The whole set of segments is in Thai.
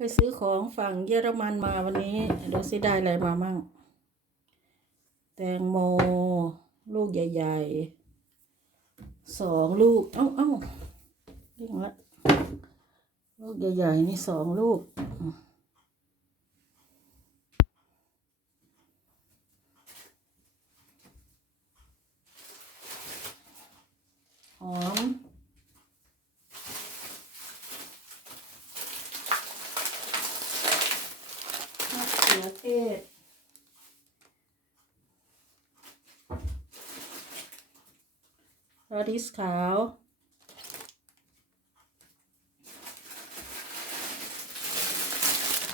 ไปซื้อของฝั่งเยอรมันมาวันนี้ดูสิได้อะไรมามั่ง แตงโม ลูกใหญ่ๆสองลูก เอ้าเอ้าเรียกละลูกใหญ่ๆนี่สองลูก หอม มะเขือเทศรดิสขาว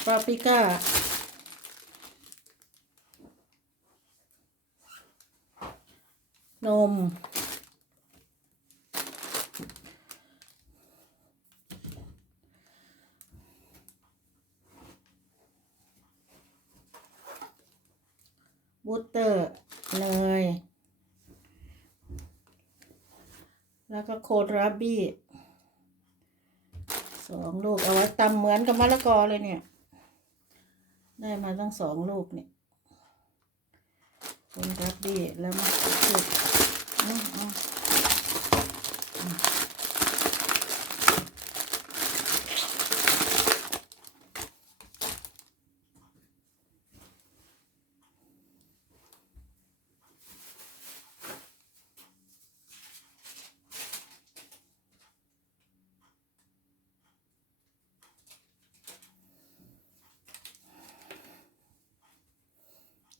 ปาปริก้านม บูตเตอร์เนยแล้วก็โคดรับบี้สองลูกเอาไว้ตำเหมือนกับมะละกอเลยเนี่ย ได้มาตั้งสองลูกเนี่ยโคดรับบี้แล้วมาจุดอเทศอื้ออื้อ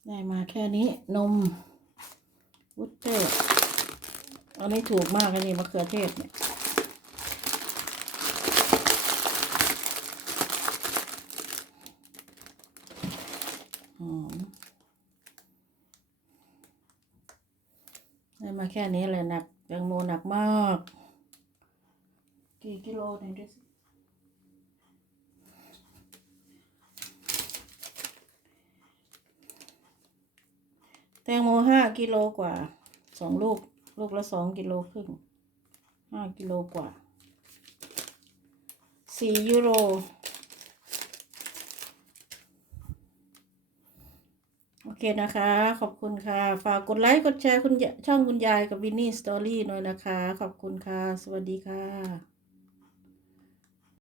ได้มาแค่นี้นมบูตเตอร์อันนี้ถูกมากอันนี้มะเขือเทศเนี่ยหอมได้มาแค่นี้เลยหนักแตงโมหนักมาก กี่กิโลเนี่ยดูสิ แตงโมห้ากิโลกว่าสองลูก ลูกละสองกิโลครึ่งห้ากิโลกว่าสี่ยูโรโอเคนะคะ ขอบคุณค่ะ ฝากกดไลค์ กดแชร์คุณช่องคุณยายกับวินนี่สตอรี่หน่อยนะคะ ขอบคุณค่ะ สวัสดีค่ะ